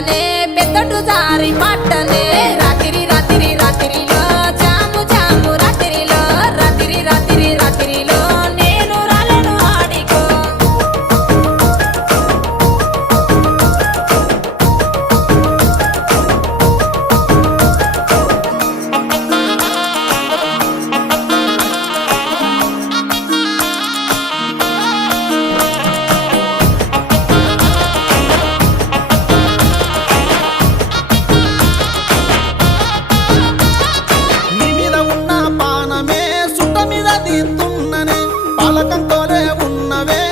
పట్టనే పెద్దటు జారి పట్టనే రాత్రి రాత్రి రాత్రిలో జాము జాము రాత్రిలో రాత్రి రాత్రి రాత్రిలో నేను రాలేను ఆడికో నీ మీద ఉన్న పానమే సుట్ట మీద తీస్తున్ననే పాలకంతోనే ఉన్నవే